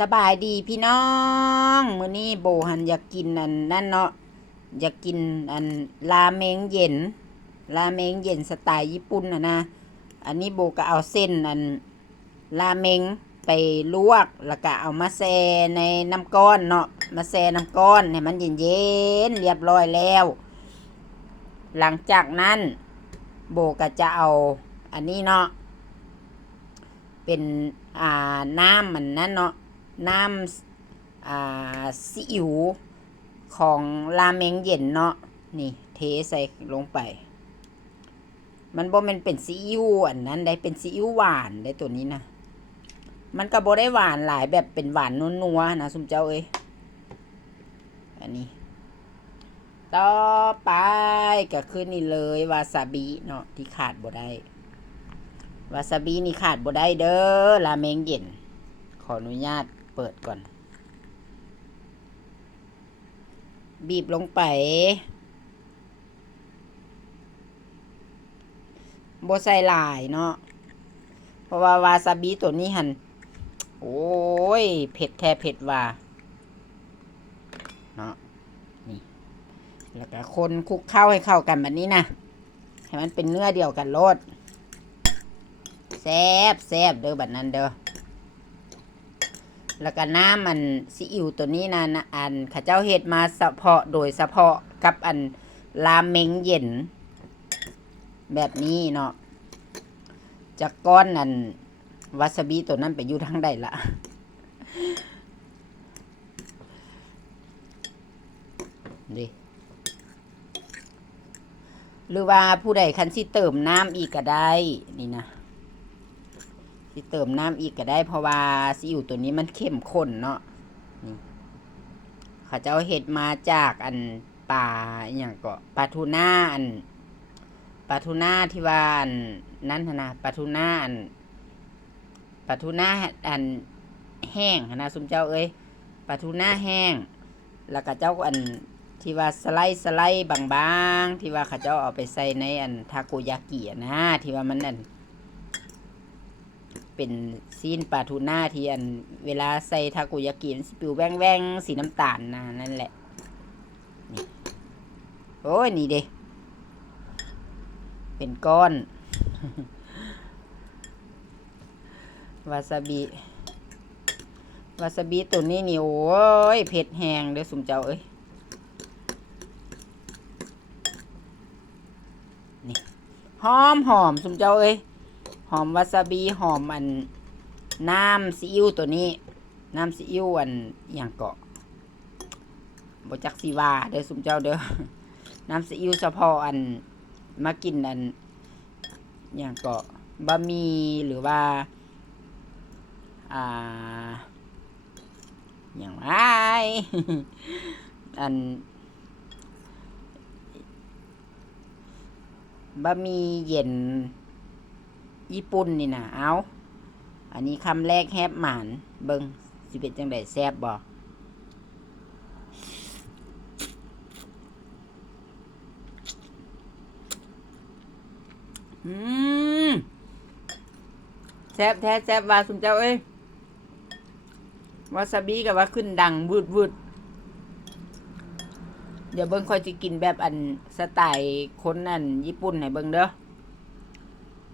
สบายดีพี่น้องมื้อนี้โบหันอยากกินอันนั่นเนาะอยากกินอันราเมงเย็นราเมงเย็นสไตล์ญี่ปุ่นนะนะ อันนี้โบก็เอาเส้นอันราเมงไปลวกแล้วก็เอามาแช่ในน้ำก้อนเนาะมาแช่น้ำก้อนให้มันเย็นๆเรียบร้อยแล้ว หลังจากนั้น โบก็จะเอาอันนี้เนาะเป็นอ่าน้ำมันนั่นเนาะ น้ำซีอิ๊วของราเมงเย็นเนาะนี่เทใส่ลงไป มันบ่มันเป็นซีอิ๊วอันนั้นได้เป็นซีอิ๊วหวานได้ตัวนี้นะมันก็บ่ได้หวานหลายแบบเป็นหวานนัวๆนะสุมเจ้าเอ้ยอันนี้ ต่อไปก็คือนี่เลยวาซาบิเนาะที่ขาดบ่ได้วาซาบินี่ขาดบ่ได้เด้อราเมงเย็น ขออนุญาต เปิดก่อน บีบลงไปโบใส่ลายเนาะเพราะว่าวาซาบิตัวนี้หัน โอ้ย เผ็ดแท้เผ็ดว่าเนาะนี่ แล้วก็คนคลุกเข้าให้เข้ากันแบบนี้นะให้มันเป็นเนื้อเดียวกันโลดแซบแซบเด้อแบบนั้นเด้อ แล้วก็น้ำมันซีอิ๊วตัวนี้นะนะอันข้าเจ้าเฮ็ดมาเฉพาะโดยเฉพาะกับอันราเมงเย็น แบบนี้เนาะจากก้อนอันวาซาบิตัวนั้นไปอยู่ทางใดละดิหรือว่าผู้ใดคันสิเติมน้ำอีกก็ได้ นี่นะ สิเติมน้ำอีกก็ได้เพราะว่าซีอิ๊วตัวนี้มันเข้มข้นเนาะนี่เขาเจ้าเห็ดมาจากอันปลาอย่างก็ปลาทูน่าอันปลาทูน่าที่ว่าอันนั่นนนะปลาทูน่าอันปลาทูน่าอันแห้งนะสุมเจ้าเอ้ยปลาทูน่าแห้ง แล้วก็เจ้าอันที่ว่าสไลด์สไลด์บางๆ ที่ว่าเขาเจ้าเอาไปใส่ในอันทาโกยากินะที่ว่ามันอัน เป็นซีนปลาทูน่าที่อันเวลาใส่ทาโกุยากิมันสิปิวแว่งแว่งสีน้ำตาลนะนั่นแหละนี่โอ้ยนี่เด้เป็นก้อนวาซาบิวาซาบิตัวนี้นี่โอ้ยเผ็ดแหงเด้อสุมเจ้าเอ้ยนี่หอมหอมสุมเจ้าเอ้ย หอมวาซาบิหอมอันน้ำซีอิ๊วตัวนี้ น้ำซีอิ๊วอันอย่างเกาะบจักซีวาเด้อสุ่มเจ้าเด้อน้ำซีอิ๊วเฉพาะอันมากินอันอย่างเกาะบะหมี่หรือว่าอ่าอย่างไรอันบะหมี่เย็น ญี่ปุ่นนี่นะเอาอันนี้คำแรกแฮบหมานเบิงสิเป็นจังไดแซบบ่อืมแซบแท้แซบว่าสุมเจ้าเอ้ยวาซาบิกับว่าขึ้นดังวืดวืดเดี๋ยวเบิ้งคอยจะกินแบบอันสไตล์คนนั่นญี่ปุ่นให้เบิ้งเด้อ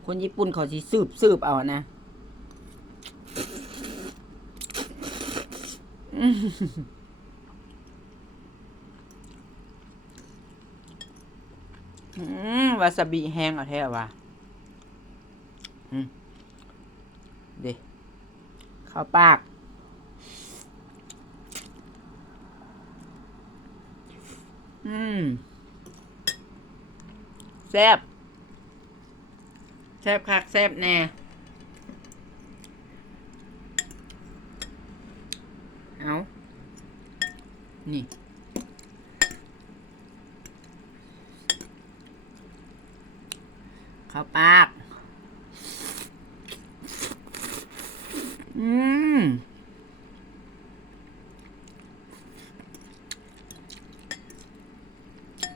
คนญี่ปุ่นเขาสิสืบสืบเอานะอืมอืมวาซาบิแห้งเอาแท้ว่ะเด็เข้าปาก อืมแซ่บ ซ่บคักแซ่บแน่เอานี่เข้าปาก อืม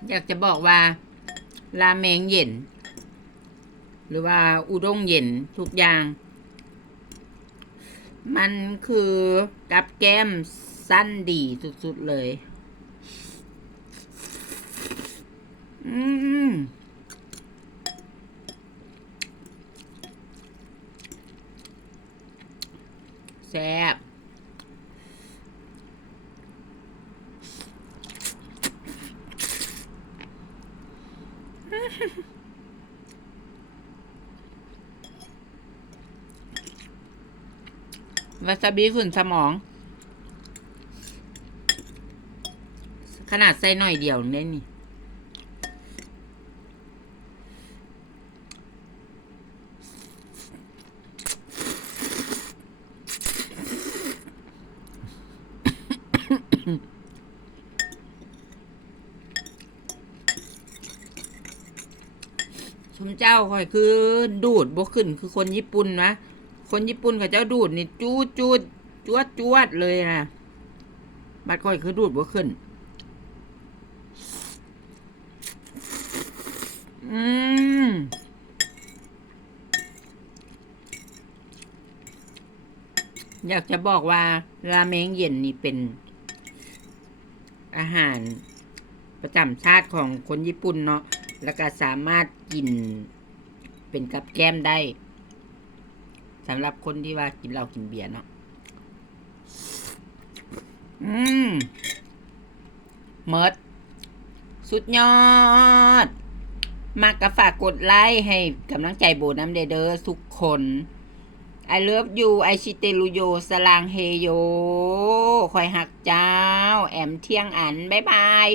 อยากจะบอกว่า ราเมงเย็น หรือว่าอุด้งเย็นทุกอย่าง มันคือกับแก้มสั้นดีสุดๆเลย อืมแซ่บ วาซาบิฝุ่นสมอง ขนาดใส่หน่อยเดียวได้นี่ชมเจ้าค่อยคือดูดบ่ขึ้นคือคนญี่ปุ่นวะ คนญี่ปุ่นเขาเจ้าดูดนี่จูดจูดจวดจวดเลยนะบัดค่อยคือดูดบ่ขึ้น อืมอยากจะบอกว่า ราเมงเย็นนี่เป็น อาหารประจำชาติของคนญี่ปุ่นเนาะแล้วก็สามารถกินเป็นกับแก้มได้ สำหรับคนที่ว่ากินเหล้ากินเบียร์เนาะอืมเมิดสุดยอด มากก็ฝากกดไลค์ให้กำลังใจโบน้ำเดเดอร์ทุกคน I love you ไอชิเตลุโยสลางเฮโยคอยหักเจ้า แอมเที่ยงอัน บ๊ายบาย